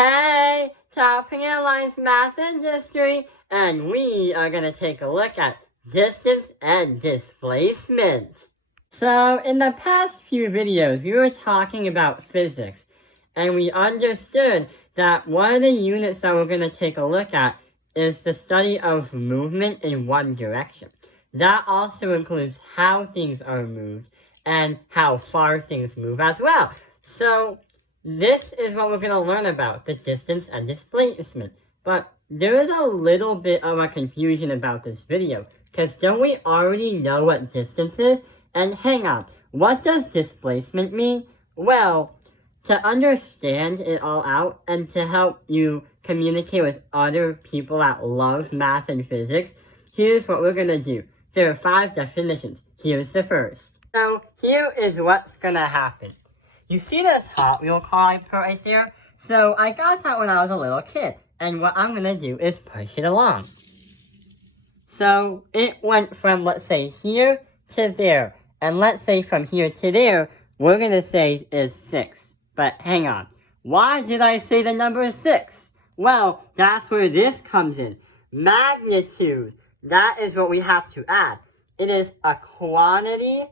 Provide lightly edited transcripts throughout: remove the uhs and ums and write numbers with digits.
Hey, topping Airlines Math and History, and we are going to take a look at distance and displacement. So, in the past few videos, we were talking about physics, and we understood that one of the units that we're going to take a look at is the study of movement in one direction. That also includes how things are moved and how far things move as well. So, this is what we're going to learn about, the distance and displacement. But there is a little bit of a confusion about this video, because don't we already know what distance is? And hang on, what does displacement mean? Well, to understand it all out and to help you communicate with other people that love math and physics, here's what we're going to do. There are 5 definitions. Here's the first. So here is what's going to happen. You see this Hot Wheel car I put right there? So I got that when I was a little kid. And what I'm going to do is push it along. So it went from, let's say, here to there. And let's say from here to there, we're going to say is 6. But hang on. Why did I say the number 6? Well, that's where this comes in. Magnitude. That is what we have to add. It is a quantity,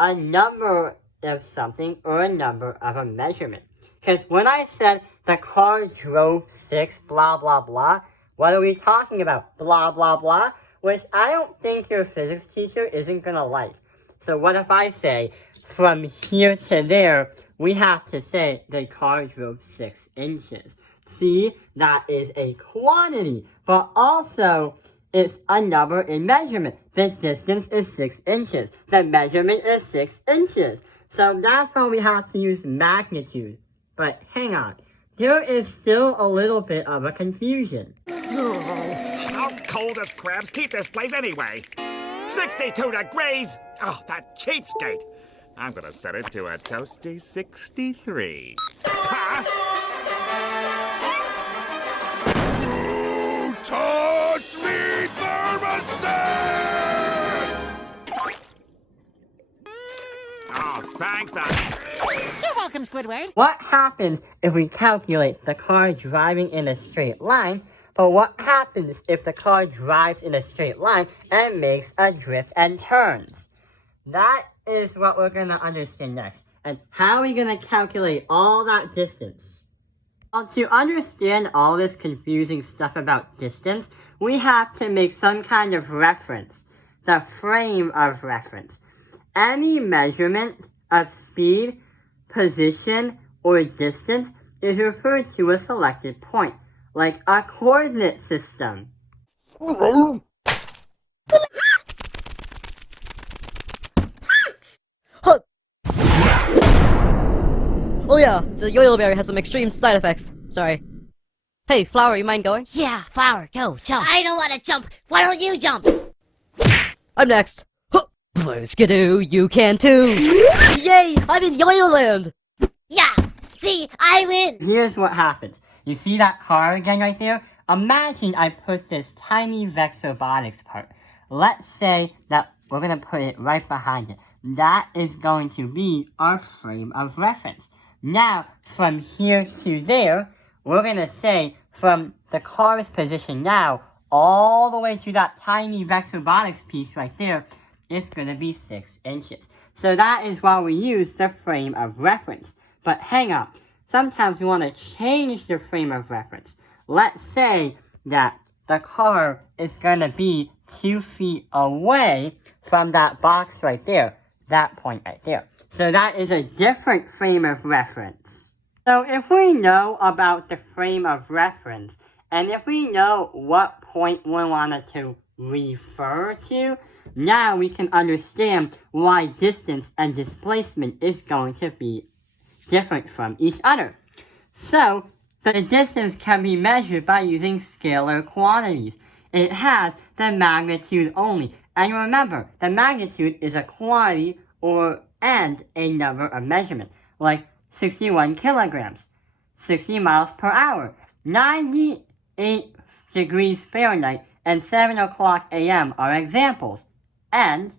a number of something, or a number of a measurement. Because when I said the car drove 6, blah, blah, blah, what are we talking about? Blah, blah, blah, which I don't think your physics teacher isn't going to like. So what if I say, from here to there, we have to say the car drove 6 inches. See, that is a quantity, but also it's a number in measurement. The distance is 6 inches. The measurement is 6 inches. So that's why we have to use magnitude. But hang on, there is still a little bit of a confusion. How cold as crabs keep this place anyway? 62 degrees! Oh, that cheapskate! I'm gonna set it to a toasty 63. Huh? You touch me, thermostat! Oh, thanks, You're welcome, Squidward. What happens if we calculate the car driving in a straight line, but what happens if the car drives in a straight line and makes a drift and turns? That is what we're going to understand next. And how are we going to calculate all that distance? Well, to understand all this confusing stuff about distance, we have to make some kind of reference, the frame of reference. Any measurement of speed, position, or distance is referred to a selected point, like a coordinate system. Oh yeah, the yo-yo berry has some extreme side effects. Sorry. Hey, Flower, you mind going? Yeah, Flower, go, jump. I don't want to jump. Why don't you jump? I'm next. Blue Skidoo, you can too! Yay! I'm in Yo-Yo Land! Yeah, see, I win. Here's what happens. You see that car again right there? Imagine I put this tiny Vex Robotics part. Let's say that we're going to put it right behind it. That is going to be our frame of reference. Now, from here to there, we're going to say from the car's position now, all the way to that tiny Vex Robotics piece right there, it's going to be 6 inches. So that is why we use the frame of reference. But hang on, sometimes we want to change the frame of reference. Let's say that the car is going to be 2 feet away from that box right there, that point right there. So that is a different frame of reference. So if we know about the frame of reference, and if we know what point we wanted to refer to, now we can understand why distance and displacement is going to be different from each other. So, the distance can be measured by using scalar quantities. It has the magnitude only. And remember, the magnitude is a quantity and a number of measurement, like 61 kilograms, 60 miles per hour, 98 degrees Fahrenheit, and 7 o'clock a.m. are examples. And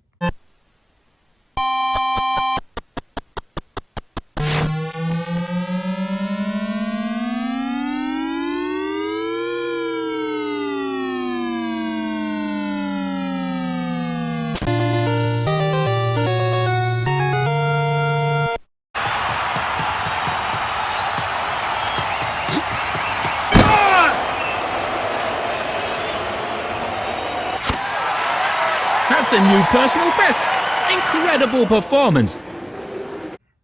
a new personal best! Incredible performance!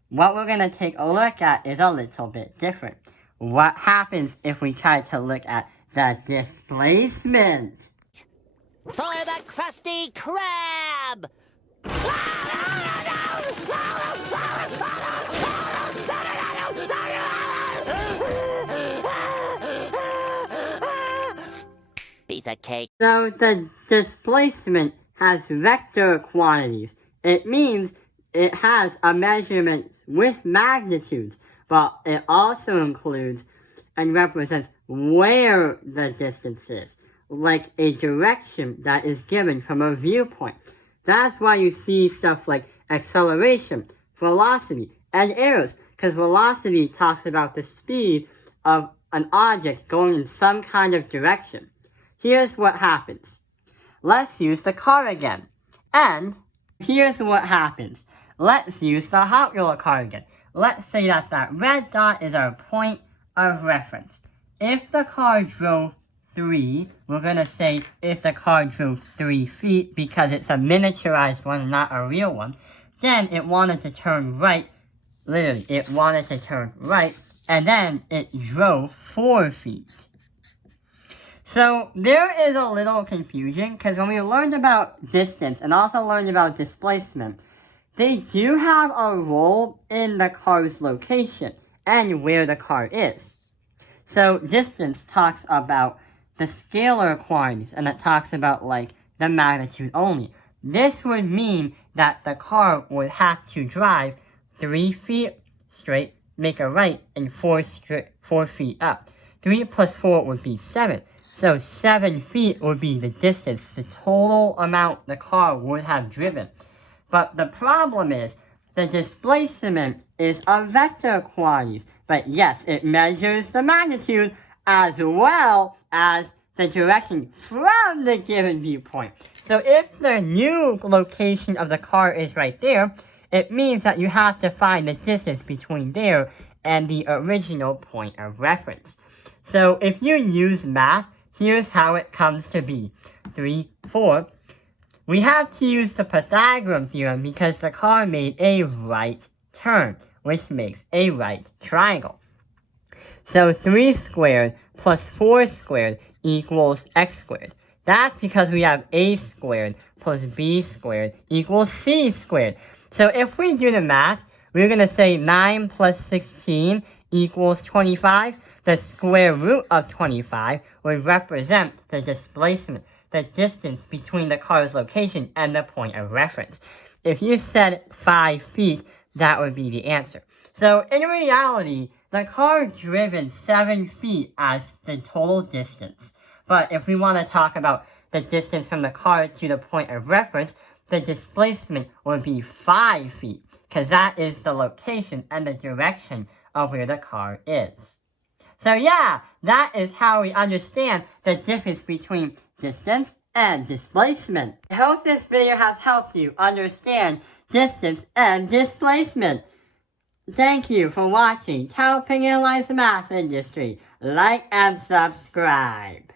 What we're gonna take a look at is a little bit different. What happens if we try to look at the displacement? For the Krusty Krab! Piece of cake. So the displacement has vector quantities. It means it has a measurement with magnitudes, but it also includes and represents where the distance is, like a direction that is given from a viewpoint. That's why you see stuff like acceleration, velocity, and arrows, because velocity talks about the speed of an object going in some kind of direction. Here's what happens. Let's use the car again. And here's what happens. Let's use the Hot Wheel car again. Let's say that red dot is our point of reference. If the car drove 3, we're going to say if the car drove 3 feet because it's a miniaturized one and not a real one, then it wanted to turn right. Literally, it wanted to turn right, and then it drove 4 feet. So there is a little confusion because when we learned about distance and also learned about displacement, they do have a role in the car's location and where the car is. So distance talks about the scalar quantities and it talks about like the magnitude only. This would mean that the car would have to drive 3 feet straight, make a right, and 4 feet up. 3 plus 4 would be 7. So 7 feet would be the distance, the total amount the car would have driven. But the problem is, the displacement is a vector quantity. But yes, it measures the magnitude as well as the direction from the given viewpoint. So if the new location of the car is right there, it means that you have to find the distance between there and the original point of reference. So if you use math, here's how it comes to be. 3, 4. We have to use the Pythagorean theorem because the car made a right turn, which makes a right triangle. So 3 squared plus 4 squared equals x squared. That's because we have a squared plus b squared equals c squared. So if we do the math, we're going to say 9 plus 16 equals 25. The square root of 25 would represent the displacement, the distance between the car's location and the point of reference. If you said 5 feet, that would be the answer. So in reality, the car driven 7 feet as the total distance. But if we want to talk about the distance from the car to the point of reference, the displacement would be 5 feet, because that is the location and the direction of where the car is. So yeah, that is how we understand the difference between distance and displacement. I hope this video has helped you understand distance and displacement. Thank you for watching Tao Ping Analyze the Math Industry. Like and subscribe.